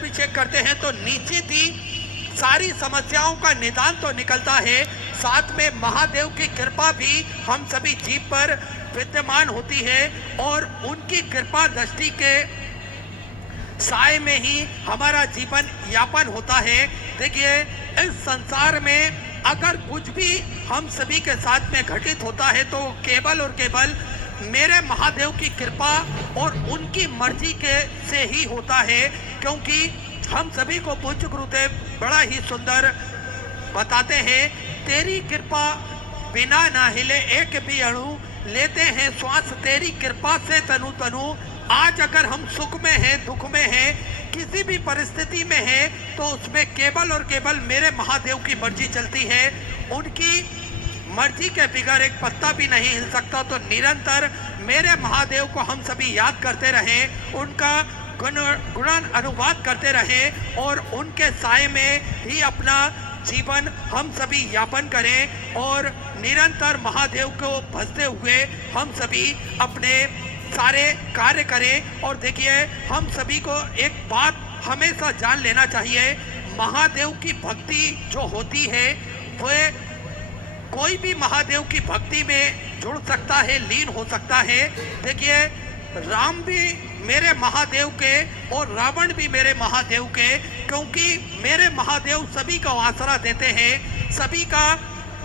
अभिषेक करते हैं तो निश्चित ही सारी समस्याओं का निदान तो निकलता है, साथ में महादेव की कृपा भी हम सभी जीव पर विद्यमान होती है और उनकी कृपा दृष्टि के साय में ही हमारा जीवन यापन होता है। देखिए, इस संसार में अगर कुछ भी हम सभी के साथ में घटित होता है तो केवल और केवल मेरे महादेव की कृपा और उनकी मर्जी के से ही होता है, क्योंकि हम सभी को पूज्य गुरुदेव बड़ा ही सुंदर बताते हैं, तेरी कृपा बिना ना हिले एक भी अणु, लेते हैं श्वास तेरी कृपा से तनु तनु। आज अगर हम सुख में हैं, दुख में हैं, किसी भी परिस्थिति में हैं, तो उसमें केवल और केवल मेरे महादेव की मर्जी चलती है। उनकी मर्जी के बिगैर एक पत्ता भी नहीं हिल सकता। तो निरंतर मेरे महादेव को हम सभी याद करते रहें, उनका गुणन अनुवाद करते रहें और उनके साय में ही अपना जीवन हम सभी यापन करें और निरंतर महादेव को भजते हुए हम सभी अपने सारे कार्य करें। और देखिए, हम सभी को एक बात हमेशा जान लेना चाहिए, महादेव की भक्ति जो होती है वह कोई भी महादेव की भक्ति में जुड़ सकता है, लीन हो सकता है। देखिए, राम भी मेरे महादेव के और रावण भी मेरे महादेव के, क्योंकि मेरे महादेव सभी को आसरा देते हैं, सभी का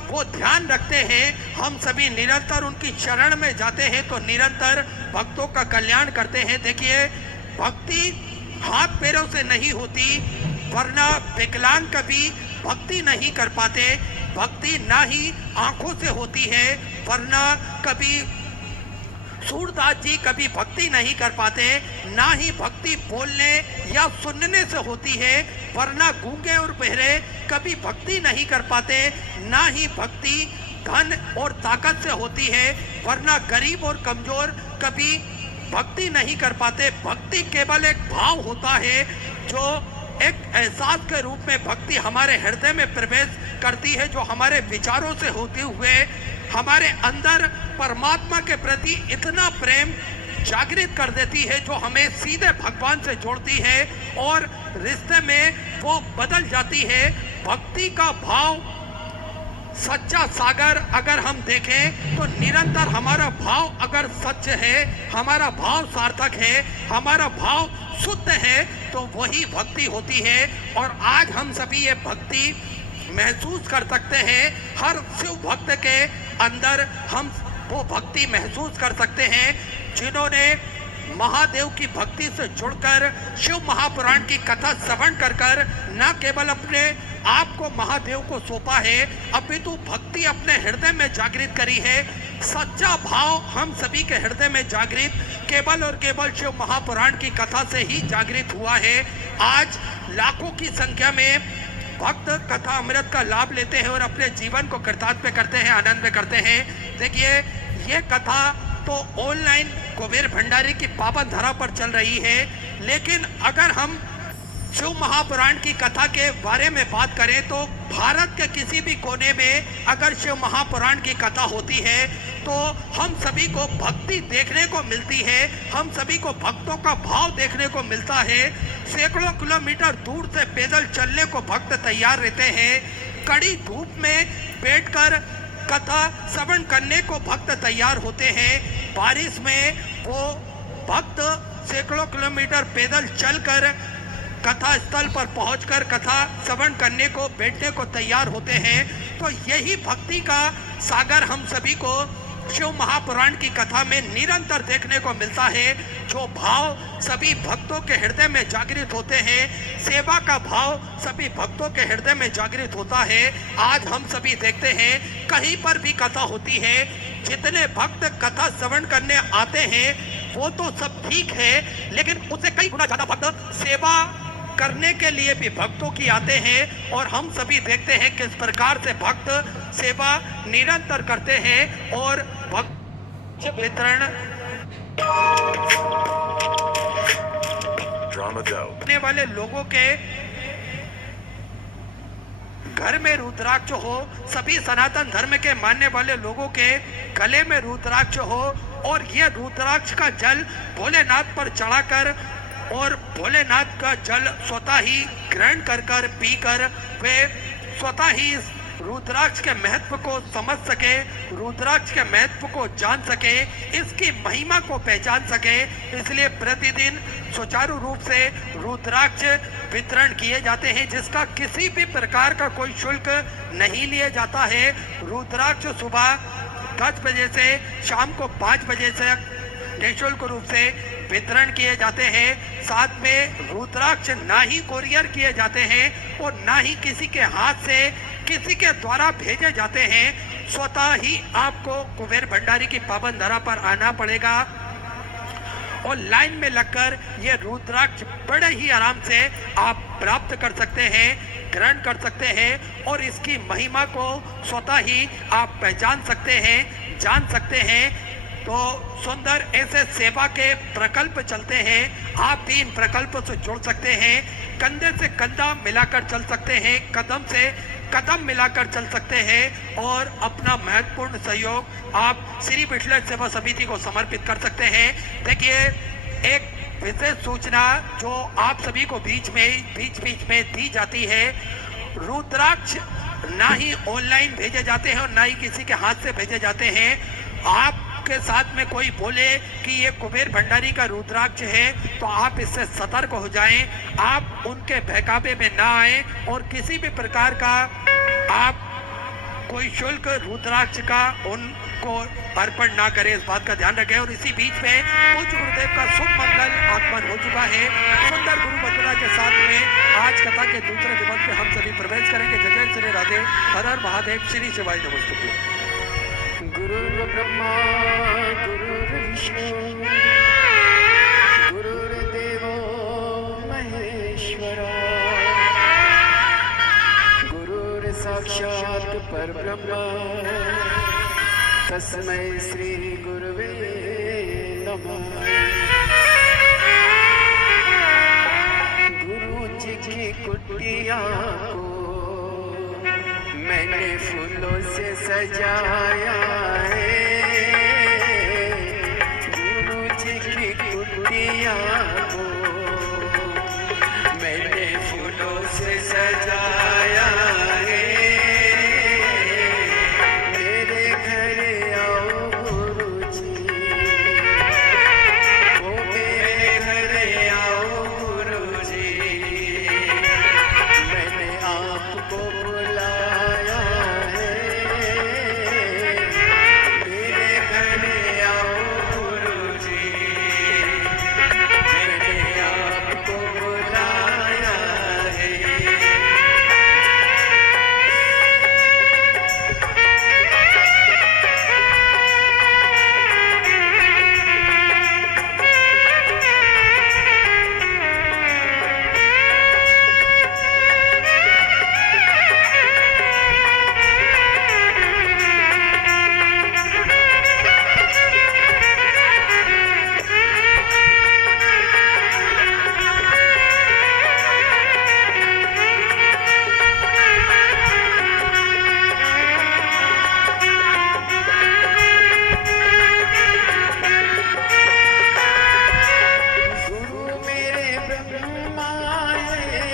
वो ध्यान रखते हैं। हम सभी निरंतर उनकी शरण में जाते हैं तो निरंतर भक्तों का कल्याण करते हैं। देखिए, भक्ति हाथ पैरों से नहीं होती, वरना विकलांग कभी भक्ति नहीं कर पाते। भक्ति ना ही आंखों से होती है, वरना कभी सूरदास जी कभी भक्ति नहीं कर पाते, ना ही भक्ति बोलने या सुनने से होती है, वरना गूंगे और बहरे कभी भक्ति नहीं कर पाते, ना ही भक्ति धन और ताकत से होती है, वरना गरीब और कमजोर कभी भक्ति नहीं कर पाते। भक्ति केवल एक भाव होता है, जो एक एहसास के रूप में भक्ति हमारे हृदय में प्रवेश करती है, जो हमारे विचारों से होते हुए हमारे अंदर परमात्मा के प्रति इतना प्रेम जागृत कर देती है, जो हमें सीधे भगवान से जोड़ती है और रिश्ते में वो बदल जाती है। भक्ति का भाव सच्चा सागर अगर हम देखें तो निरंतर हमारा भाव अगर सच है, हमारा भाव सार्थक है, हमारा भाव शुद्ध है, तो वही भक्ति होती है। और आज हम सभी ये भक्ति महसूस कर सकते हैं, हर शिव भक्त के अंदर हम वो भक्ति महसूस कर सकते हैं, जिन्होंने महादेव की भक्ति से जुड़कर शिव महापुराण की कथा श्रवण कर न केवल अपने आप को महादेव को सौंपा है, अपितु भक्ति अपने हृदय में जागृत करी है। सच्चा भाव हम सभी के हृदय में जागृत केवल और केवल शिव महापुराण की कथा से ही जागृत हुआ है। आज लाखों की संख्या में भक्त कथा अमृत का लाभ लेते हैं और अपने जीवन को कृतार्थ करते हैं, आनंद में करते हैं। देखिए, ये कथा तो ऑनलाइन कुबेर भंडारी की पावन धरा पर चल रही है, लेकिन अगर हम शिव महापुराण की कथा के बारे में बात करें तो भारत के किसी भी कोने में अगर शिव महापुराण की कथा होती है तो हम सभी को भक्ति देखने को मिलती है, हम सभी को भक्तों का भाव देखने को मिलता है। सैकड़ों किलोमीटर दूर से पैदल चलने को भक्त तैयार रहते हैं, कड़ी धूप में बैठकर कथा श्रवण करने को भक्त तैयार होते हैं, बारिश में वो भक्त सैकड़ों किलोमीटर पैदल चलकर कथा स्थल पर पहुंचकर कथा श्रवण करने को बैठने को तैयार होते हैं। तो यही भक्ति का सागर हम सभी को शिव महापुराण की कथा में निरंतर देखने को मिलता है, जो भाव सभी भक्तों के हृदय में जागृत होते हैं, सेवा का भाव सभी भक्तों के हृदय में जागृत होता है। आज हम सभी देखते हैं कहीं पर भी कथा होती है, जितने भक्त कथा श्रवण करने आते हैं वो तो सब ठीक है, लेकिन उससे कई गुना ज्यादा भक्त सेवा करने के लिए भी भक्तों की आते हैं। और हम सभी देखते हैं किस प्रकार से भक्त सेवा निरंतर करते हैं और भक्त वितरण करने वाले लोगों के घर में रुद्राक्ष हो, सभी सनातन धर्म के मानने वाले लोगों के गले में रुद्राक्ष हो और यह रुद्राक्ष का जल भोलेनाथ पर चढ़ाकर और भोलेनाथ का जल स्वतः ही ग्रहण कर पीकर वे स्वतः ही इस रुद्राक्ष के महत्व को समझ सके, रुद्राक्ष के महत्व को जान सके, इसकी महिमा को पहचान सके। इसलिए प्रतिदिन सुचारू रूप से रुद्राक्ष वितरण किए जाते हैं, जिसका किसी भी प्रकार का कोई शुल्क नहीं लिया जाता है। रुद्राक्ष सुबह 10 बजे से शाम को 5 बजे तक निःशुल्क रूप से वितरण किए जाते हैं। साथ में रुद्राक्ष ना ही कोरियर किए जाते हैं और ना ही किसी के हाथ से किसी के द्वारा भेजे जाते हैं। स्वतः ही आपको कुबेर भंडारी की पावन धरा पर आना पड़ेगा और लाइन में लगकर ये रुद्राक्ष बड़े ही आराम से आप प्राप्त कर सकते हैं, ग्रहण कर सकते हैं और इसकी महिमा को स्वतः ही आप पहचान सकते हैं, जान सकते हैं। तो सुंदर ऐसे सेवा के प्रकल्प चलते हैं, आप भी इन प्रकल्प से जुड़ सकते हैं, कंधे से कंधा मिलाकर चल सकते हैं, कदम से कदम मिलाकर चल सकते हैं और अपना महत्वपूर्ण सहयोग आप श्री विठल सेवा समिति को समर्पित कर सकते हैं। देखिए, एक विशेष सूचना जो आप सभी को बीच में दी जाती है, रुद्राक्ष ना ही ऑनलाइन भेजे जाते हैं और ना ही किसी के हाथ से भेजे जाते हैं। आपके साथ में कोई बोले कि ये कुबेर भंडारी का रुद्राक्ष है तो आप इससे सतर्क हो जाएं, आप उनके बहकावे में ना आए और किसी भी प्रकार का आप कोई शुल्क रुद्राक्ष का उनको अर्पण ना करें, इस बात का ध्यान रखें। और इसी बीच में पूज्य गुरुदेव का शुभ मंगल आगमन हो चुका है। सुंदर गुरु वंदना के साथ में आज कथा के दूसरे दिवस पे हम सभी प्रवेश करेंगे। जय जय श्री राधे, हर हर महादेव, श्री शिवाय नमस्तुभ्यं। गुरु ब्रह्मा गुरुर्विष्णु गुरुर्देवो महेश्वरा गुरुर् साक्षात् परब्रह्म तस्मै श्री गुरुवे नमः। गुरु जी की कुटिया को मैंने फूलों से सजाया है, गुरु जी की कुटिया को मैंने फूलों से सजाया है। मेरे घर आओ गुरु जी, ओ मेरे घर आओ गुरु जी, मैंने आपको बुलाया है। मेरे घर आओ गुरु जी, मैंने आपको बुलाया है। गुरु मेरे ब्रह्मा है,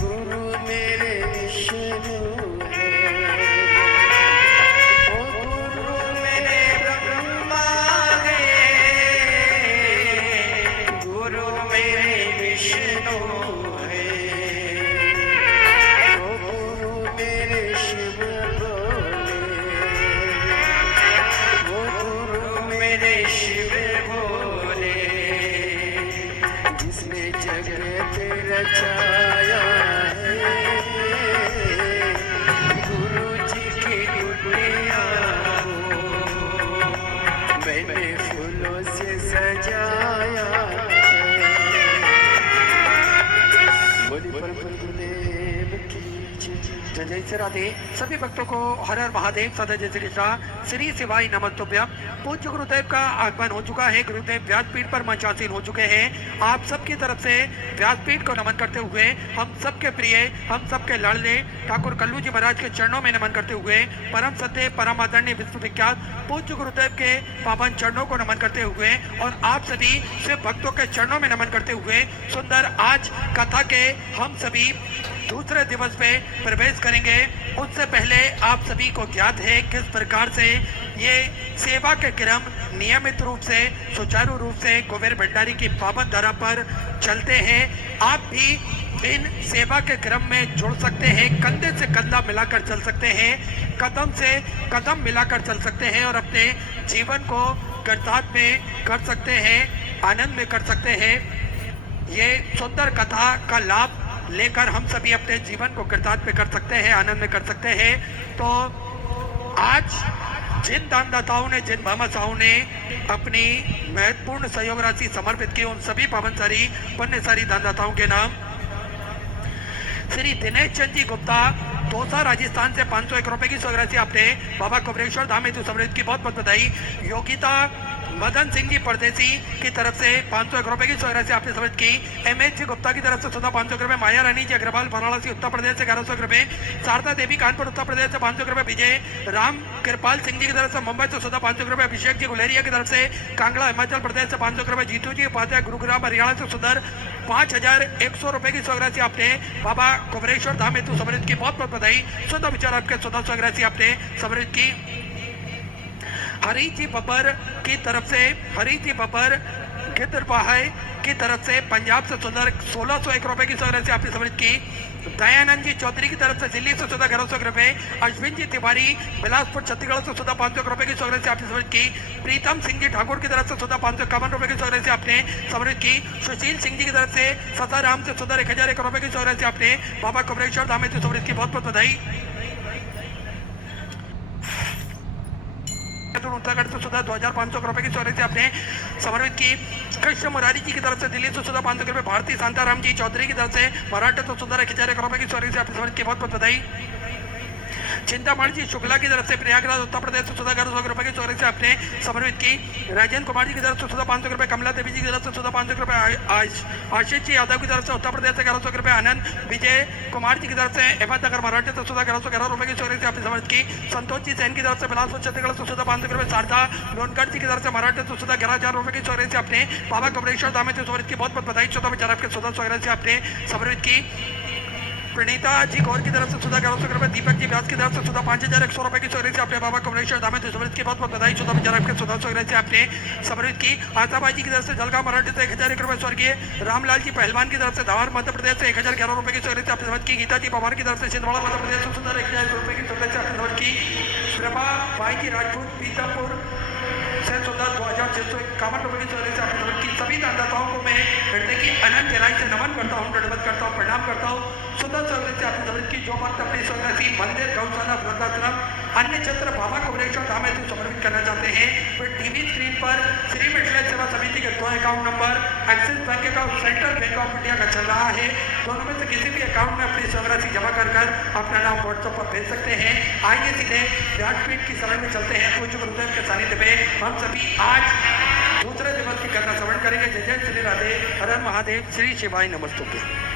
गुरु मेरे विष्णु है। ओ गुरु मेरे ब्रह्मा है, गुरु मेरे विष्णु है। ओ गुरु मेरे शिव भोले, ओ गुरु मेरे शिव भोले, जिसने जगत रचाया है। गुरु जी की कुटिया को मैंने फूलों से सजाया है। बोली परम गुरुदेव की जय। जय जय श्री राधे। सभी भक्तों को हर हर महादेव, सदा जय श्री कृष्णा। श्री शिवाय नमस्तुभ्यम। पूज्य गुरुदेव का आगमन हो चुका है। गुरुदेव व्यासपीठ पर मंचासीन हो चुके हैं। आप सबकी तरफ से व्यासपीठ को नमन करते हुए हम सबके प्रिय, हम सबके लाडले ठाकुर कल्लू जी महाराज के चरणों में नमन करते हुए परम सत्य परम आदरणीय विश्वविख्यात पूज्य गुरुदेव के पावन चरणों को नमन करते हुए और आप सभी शिव भक्तों के चरणों में नमन करते हुए सुंदर आज कथा के हम सभी दूसरे दिवस पे प्रवेश करेंगे। उससे पहले आप सभी को ज्ञात है किस प्रकार से ये सेवा के क्रम नियमित रूप से सुचारू रूप से कुबेर भंडारी की पावन धारा पर चलते हैं। आप भी इन सेवा के क्रम में जुड़ सकते हैं, कंधे से कंधा मिलाकर चल सकते हैं, कदम से कदम मिलाकर चल सकते हैं और अपने जीवन को कर्तार्थ में कर सकते हैं, आनंद में कर सकते हैं। ये सुंदर कथा का लाभ लेकर हम सभी अपने जीवन को कृतार्थ में कर सकते हैं, आनंद में कर सकते हैं। तो आज जिन दानदाताओं ने, जिन भामाशाहों ने अपनी महत्वपूर्ण सहयोग राशि समर्पित की, उन सभी पावनसारी पुण्यसारी दानदाताओं के नाम श्री दिनेश चंद जी गुप्ता, दौसा राजस्थान से 501 रुपए की सहयोग राशि आपने बाबा कुबरेश्वर धाम हेतु समृद्ध की बहुत बहुत बधाई। योगिता मदन सिंह जी परदेसी की तरफ से 501 रुपए की सहयोग राशि आपने समृद्ध की। एमएच जी गुप्ता की तरफ से 500 रुपए। माया रानी जी अग्रवाल वाराणसी उत्तर प्रदेश से 1100 रुपए। शारदा देवी कानपुर उत्तर प्रदेश से 500 रुपए। विजय राम कृपाल सिंह जी की तरफ से मुंबई से 500 रुपए। अभिषेक जी गुलेरिया की तरफ से कांगड़ा हिमाचल प्रदेश से 500 रुपए। जीतू जी उपाध्याय गुरुग्राम हरियाणा से सुधर 5100 रुपए की सहयोग राशि आपने बाबा कुबरेश्वर धाम हेतु समृद्ध की बहुत बहुत बधाई। सुधा विचार आपके सुधा सहयोग राशि आपने समृद्ध की। हरी जी बब्बर की तरफ से, हरी जी बब्बर गिद्धरबाहाय की तरफ से पंजाब से सुंदर 1601 रुपए की सहयोग राशि आपने समृद्ध की। दयानंद जी चौधरी की तरफ से दिल्ली से 1100 रुपए। अश्विन जी तिवारी बिलासपुर छत्तीसगढ़ से 500 रुपए की सहयोग राशि आपने समृद्ध की। प्रीतम सिंह जी ठाकुर की तरफ से 551 रुपए की सहयोग राशि आपने समृद्ध की। सुशील सिंह जी की तरफ से ससाराम से 1001 रुपए की सहयोग राशि आपने बाबा कुबरेश्वर धाम हेतु समृद्ध की बहुत बहुत बधाई। उत्तराखंड से 2500 रुपए की सहयोग राशि आपने समर्पित की। कृष्ण मुरारी जी की तरफ से दिल्ली से 500 रुपए। भारती शांताराम जी चौधरी की तरफ से मराठा तो 1001 रुपए की सहयोग राशि आपने समर्पित की बहुत बहुत बधाई। चिंतामणि जी शुक्ला की तरफ से प्रयागराज उत्तर प्रदेश से 1100 रुपए की सहयोग राशि आपने समर्पित की। राजेंद्र कुमार जी की तरफ से 500 रुपए। कमला देवी जी की तरफ से 500 रुपए। आशीष जी यादव की तरफ से उत्तर प्रदेश से 1100 रुपए। आनंद विजय कुमार जी की तरफ से अहमदनगर मराठा से 1111 रुपए की सहयोग राशि आपने समर्पित की। संतोष जी सैन की तरफ से बिलासपुर छत्तीसगढ़ से 500 रुपए। शारदा लोनकर जी की तरफ से मराठा से 11000 रुपए की सहयोग राशि आपने बाबा कुबरेश्वर धाम हेतु समर्पित की बहुत बहुत बधाई। चौदह विचार आपके सहयोग राशि आपने समर्पित की। प्रणीता जी गौर की तरफ से 1100 रुपए। दीपक जी व्यास की तरफ से 5100 रुपए की सहयोग राशि आपने बाबा कुबरेश्वर धाम हेतु समर्पित की बहुत बहुत बधाई। 14 विचार आपके सहयोग राशि आपने समर्पित की। आशाबाई जी की तरफ से जलगांव मराठी से 1001 रुपए। स्वर्गीय रामलाल जी पहलवान की तरफ से धार मध्य प्रदेश से 1011 रुपए की सहयोग राशि आपने समर्पित की। गीता जी पवार की तरफ से छिंदवाड़ा मध्य प्रदेश से 1001 रुपए की सहयोग राशि आपने समर्पित की। प्रभा भाई जी राजपूत पीतापुर से 2651 रुपए की सहयोग राशि आपने समर्पित की। सभी दानदाताओं को मैं हृदय की अनंत गहराई से नमन करता हूँ, दंडवत करता हूँ, प्रणाम करता हूँ। सुंदर सहयोग से आपने समर्पित की। जो भक्त अपनी सहयोग राशि मंदिर गौशाला वृद्धाश्रम अन्य क्षेत्र बाबा कुबरेश्वर धाम हेतु समर्पित करना चाहते हैं फिर टीवी स्क्रीन पर श्री मिथिलेश सेवा समिति के 2 account number axis bank account, central bank of India का चल रहा है। दोनों में से किसी भी अकाउंट में अपनी सहयोग राशि जमा कर अपना नाम व्हाट्सएप पर भेज सकते हैं। आइए सीधे व्यासपीठ की शरण में चलते हैं। पूज्य गुरुदेव के सानिध्य में हम सभी आज दूसरे दिवस की कथा श्रवण करेंगे। जय जय श्री राधे, हर हर महादेव, श्री शिवाय नमस्तुभ्यं।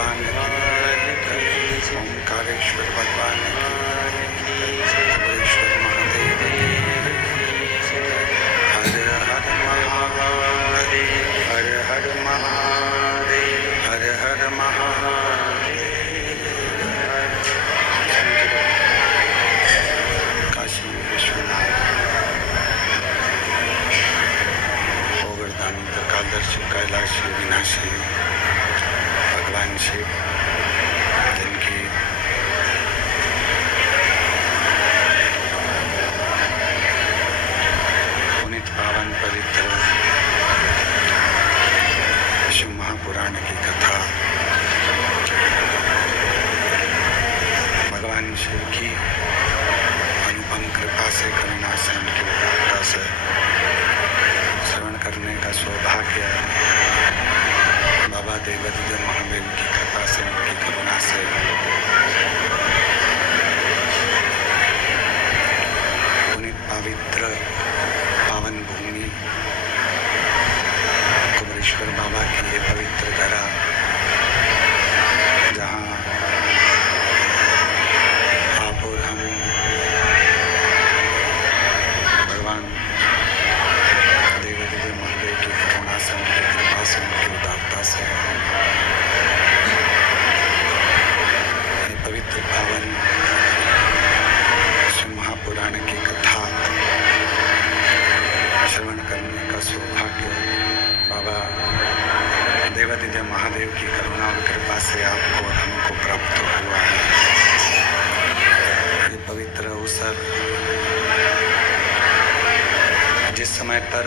भगवान की, ओंकारेश्वर भगवान की, ओंकारेश्वर महादेव की, हर हर महादेव, हर हर महादेव, हर हर महादेव। काशी विश्वनाथ, गोवर्धन, त्रिकालदर्शी, कैलाशी, विनाशी भगवान शिव, जिनकी पुनीत पावन पवित्र शिव महापुराण की कथा, भगवान शिव की अनुपम कृपा से, करुणा से, उनकी उदारता से श्रवण करने का सौभाग्य बाबा देवादिदेव महादेव की कृपा से, उनकी करुणा से पुनीत पवित्र पावन भूमि कुमरेश्वर बाबा की ये पवित्र धरा, जहाँ आप और हम भगवान देवादिदेव महादेव की करुणा से, उनकी कृपा से, उनकी उदारता से ये पवित्र पावन शिव महापुराण की कथा श्रवण करने का सौभाग्य बाबा देवादिदेव महादेव की करुणा और कृपा से आपको और हमको प्राप्त हुआ है। ये पवित्र अवसर जिस समय पर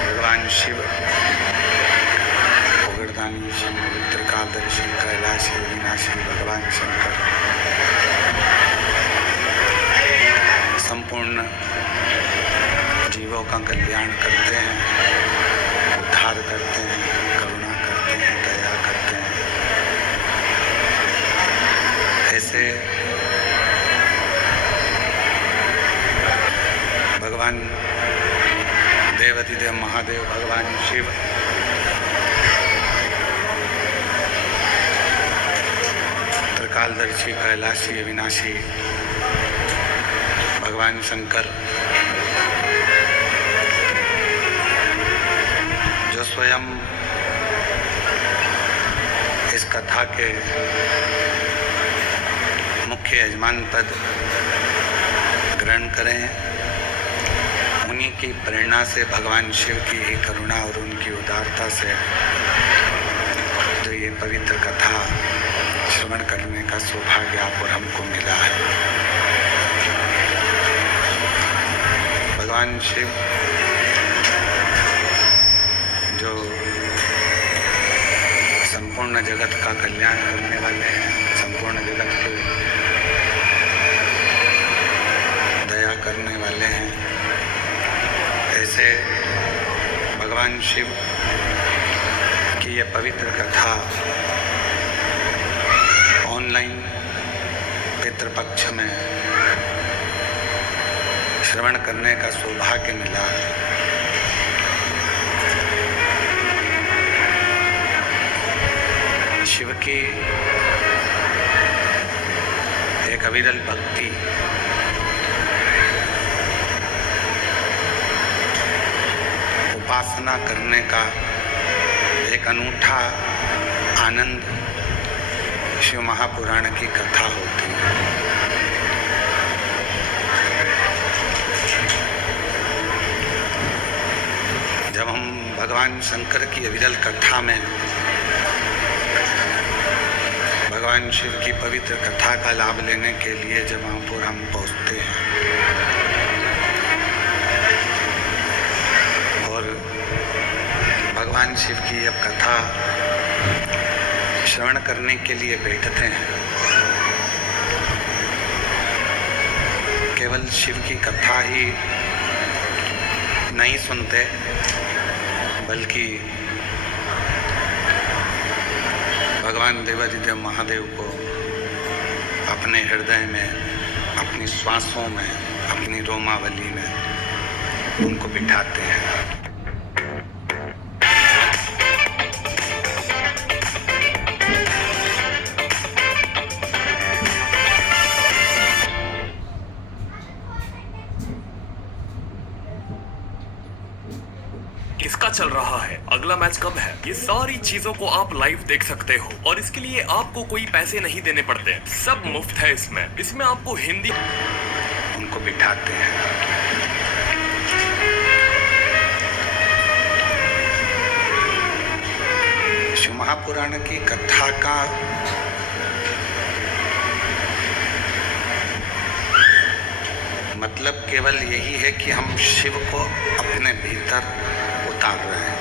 भगवान शिव, गोवर्धनी शिव, त्रिकालदर्शी, कैलाशी, विनाशी भगवान शंकर संपूर्ण जीवों का कल्याण करते हैं, उद्धार करते हैं, करुणा करते हैं, दया करते हैं, ऐसे भगवान देवादिदेव महादेव, भगवान शिव त्रिकालदर्शी, कैलाशी, विनाशी भगवान शंकर जो स्वयं इस कथा के मुख्य यजमान पद ग्रहण करें, उन्हीं की प्रेरणा से, भगवान शिव की ही करुणा और उनकी उदारता से जो ये पवित्र कथा श्रवण करने का सौभाग्य आप और हमको मिला है। भगवान शिव जो संपूर्ण जगत का कल्याण करने वाले हैं, संपूर्ण जगत के दया करने वाले हैं, ऐसे भगवान शिव की यह पवित्र कथा ऑनलाइन पितृपक्ष में श्रवण करने का सौभाग्य मिला। शिव की एक अविरल भक्ति, उपासना करने का एक अनूठा आनंद शिव महापुराण की कथा होती है। जब हम भगवान शंकर की अविरल कथा में भगवान शिव की पवित्र कथा का लाभ लेने के लिए जब वहाँ पर हम पहुँचते हैं और भगवान शिव की अब कथा श्रवण करने के लिए बैठते हैं, केवल शिव की कथा ही नहीं सुनते, बल्कि भगवान देवादिदेव महादेव को अपने हृदय में, अपनी श्वासों में, अपनी रोमावली में उनको बिठाते हैं। चल रहा है, अगला मैच कब है, ये सारी चीजों को आप लाइव देख सकते हो और इसके लिए आपको कोई पैसे नहीं देने पड़ते, सब मुफ्त है। इसमें आपको हिंदी उनको बिठाते हैं। शिव महापुराण की कथा का मतलब केवल यही है कि हम शिव को अपने भीतर उतार रहे हैं,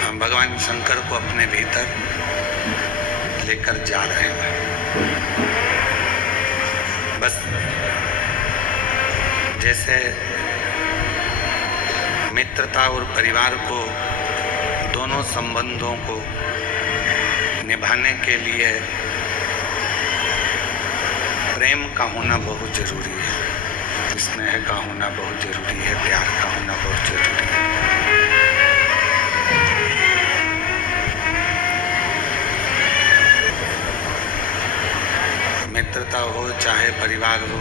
हम भगवान शंकर को अपने भीतर लेकर जा रहे हैं। बस जैसे मित्रता और परिवार को, दोनों संबंधों को निभाने के लिए प्रेम का होना बहुत जरूरी है, स्नेह का होना बहुत जरूरी है, प्यार का होना बहुत जरूरी है। मित्रता हो चाहे परिवार हो,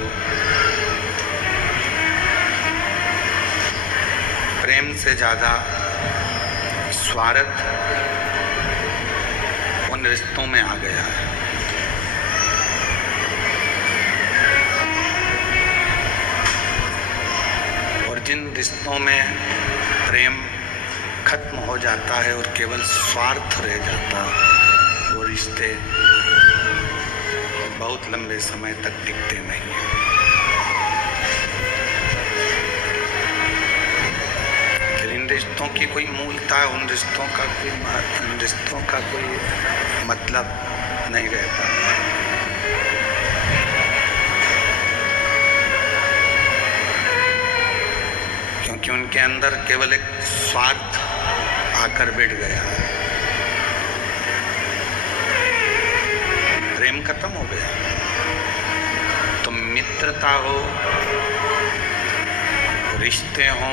प्रेम से ज्यादा स्वार्थ उन रिश्तों में आ गया है। जिन रिश्तों में प्रेम खत्म हो जाता है और केवल स्वार्थ रह जाता है, वो रिश्ते बहुत लंबे समय तक टिकते नहीं हैं। फिर इन रिश्तों की कोई मूलता, उन रिश्तों का कोई मतलब नहीं रहता। क्योंकि उनके अंदर केवल एक स्वार्थ आकर बैठ गया है, प्रेम खत्म हो गया। तो मित्रता हो, रिश्ते हो,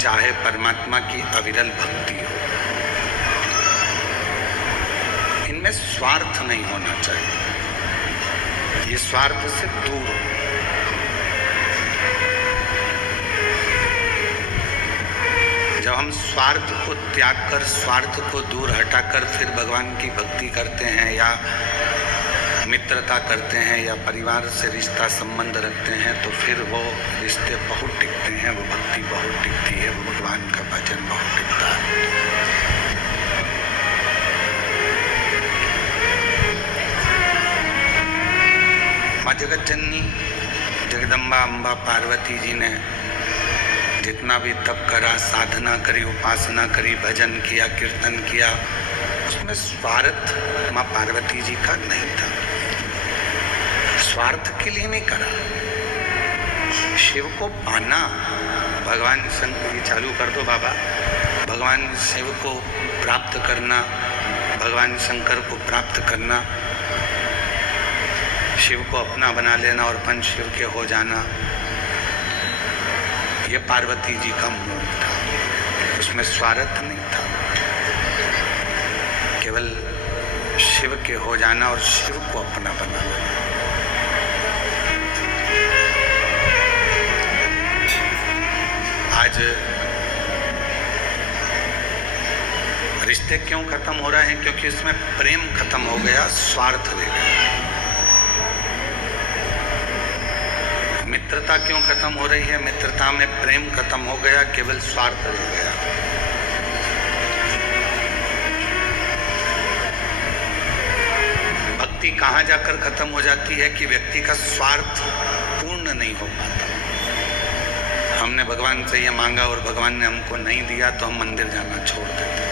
चाहे परमात्मा की अविरल भक्ति हो, इनमें स्वार्थ नहीं होना चाहिए, ये स्वार्थ से दूर हो। जब हम स्वार्थ को त्याग कर, स्वार्थ को दूर हटाकर फिर भगवान की भक्ति करते हैं या मित्रता करते हैं या परिवार से रिश्ता संबंध रखते हैं, तो फिर वो रिश्ते बहुत टिकते हैं, वो भक्ति बहुत टिकती है, वो भगवान का भजन बहुत टिकता है। माँ जगत जननी जगदम्बा अम्बा पार्वती जी ने जितना भी तप करा, साधना करी, उपासना करी, भजन किया, कीर्तन किया, उसमें स्वार्थ माँ पार्वती जी का नहीं था, स्वार्थ के लिए नहीं करा। शिव को पाना, भगवान शंकर, चालू कर दो बाबा, भगवान शिव को प्राप्त करना, भगवान शंकर को प्राप्त करना, शिव को अपना बना लेना और पंच शिव के हो जाना, ये पार्वती जी का मूल था, उसमें स्वार्थ नहीं था, केवल शिव के हो जाना और शिव को अपना बना लेना। आज रिश्ते क्यों खत्म हो रहे हैं? क्योंकि इसमें प्रेम खत्म हो गया, स्वार्थ रह गया। मित्रता क्यों खत्म हो रही है? मित्रता में प्रेम खत्म हो गया, केवल स्वार्थ रह गया। भक्ति कहाँ जाकर खत्म हो जाती है कि व्यक्ति का स्वार्थ पूर्ण नहीं हो पाता। हमने भगवान से ये मांगा और भगवान ने हमको नहीं दिया तो हम मंदिर जाना छोड़ देते।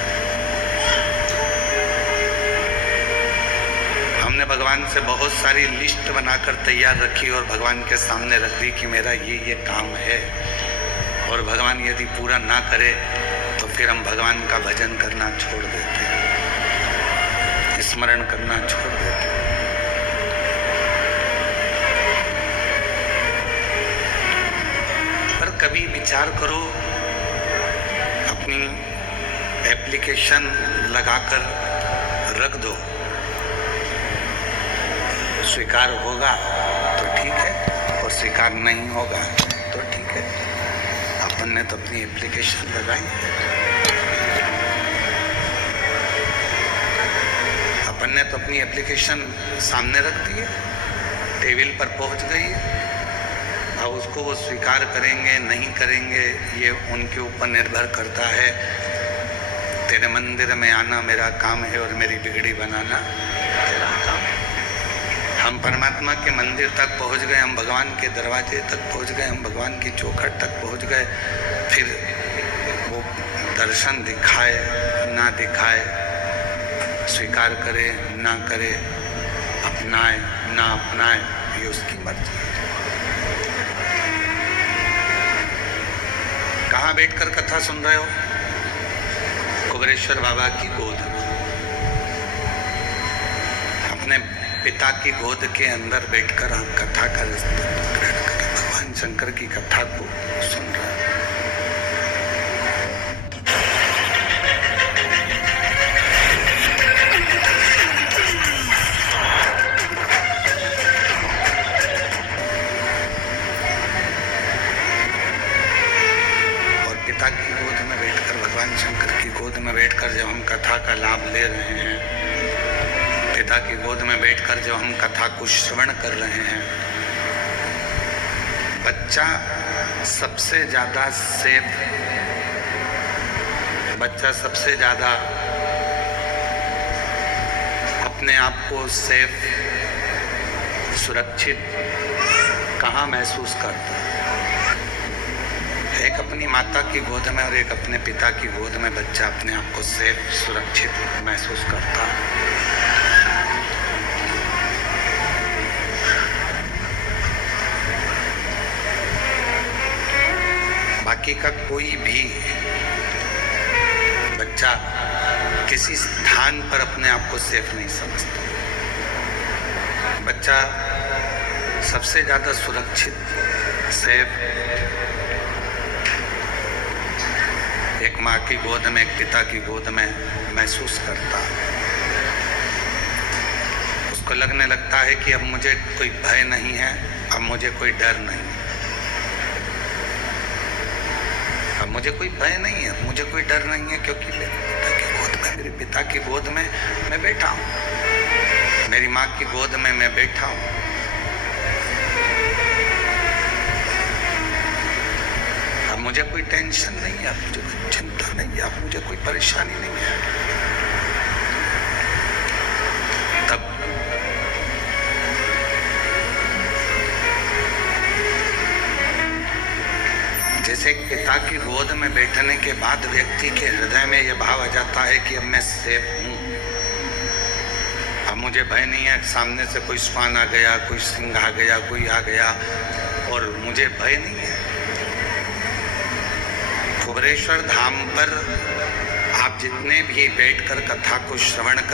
हमने भगवान से बहुत सारी लिस्ट बनाकर तैयार रखी और भगवान के सामने रख दी कि मेरा ये काम है, और भगवान यदि पूरा ना करे तो फिर हम भगवान का भजन करना छोड़ देते, स्मरण करना छोड़ देते। पर कभी विचार करो, अपनी एप्लीकेशन लगाकर रख दो, स्वीकार होगा तो ठीक है और स्वीकार नहीं होगा तो ठीक है, अपन ने तो अपनी एप्लीकेशन लगाई, अपन ने तो अपनी एप्लीकेशन सामने रख दी है, टेबल पर पहुंच गई है। अब उसको वो स्वीकार करेंगे नहीं करेंगे ये उनके ऊपर निर्भर करता है। तेरे मंदिर में आना मेरा काम है और मेरी बिगड़ी बनाना तेरा काम है। हम परमात्मा के मंदिर तक पहुंच गए, हम भगवान के दरवाजे तक पहुंच गए, हम भगवान की चौखट तक पहुंच गए। फिर वो दर्शन दिखाए ना दिखाए, स्वीकार करे ना करे, अपनाए ना अपनाए, ये उसकी मर्जी है। कहाँ बैठकर कथा सुन रहे हो? कुबेरेश्वर बाबा की गोद में, अपने पिता की गोद के अंदर बैठकर आप कथा का ग्रहण करें, भगवान शंकर की कथा को सुन रहे हैं। पिता की गोद में बैठकर, भगवान शंकर की गोद में बैठकर जब हम कथा का लाभ ले रहे हैं, पिता की गोद में बैठकर जब हम कथा को श्रवण कर रहे हैं, बच्चा सबसे ज्यादा सेफ, बच्चा सबसे ज्यादा अपने आप को सेफ, सुरक्षित कहाँ महसूस करता है? एक अपनी माता की गोद में और एक अपने पिता की गोद में बच्चा अपने आप को सेफ, सुरक्षित महसूस करता है। बाकी का कोई भी बच्चा किसी स्थान पर अपने आप को सेफ नहीं समझता। बच्चा सबसे ज्यादा सुरक्षित, सेफ एक माँ की गोद में, एक पिता की गोद में महसूस करता है। उसको लगने लगता है कि अब मुझे कोई भय नहीं है, अब मुझे कोई डर नहीं, अब मुझे कोई भय नहीं है, मुझे कोई डर नहीं है, क्योंकि मेरे पिता की गोद में मैं बैठा हूँ, मेरी माँ की गोद में मैं बैठा हूँ। अब मुझे कोई टेंशन नहीं है, अब मुझे कोई चिंता नहीं है, अब मुझे कोई परेशानी नहीं है। तब जैसे एक पिता की गोद में बैठने के बाद व्यक्ति के हृदय में यह भाव आ जाता है कि अब मैं सेफ हूँ, अब मुझे भय नहीं है, सामने से कोई श्वान आ गया, कोई सिंह आ गया, कोई आ गया और मुझे भय नहीं है। कुबेरेश्वर धाम पर आप जितने भी बैठकर कथा को श्रवण कर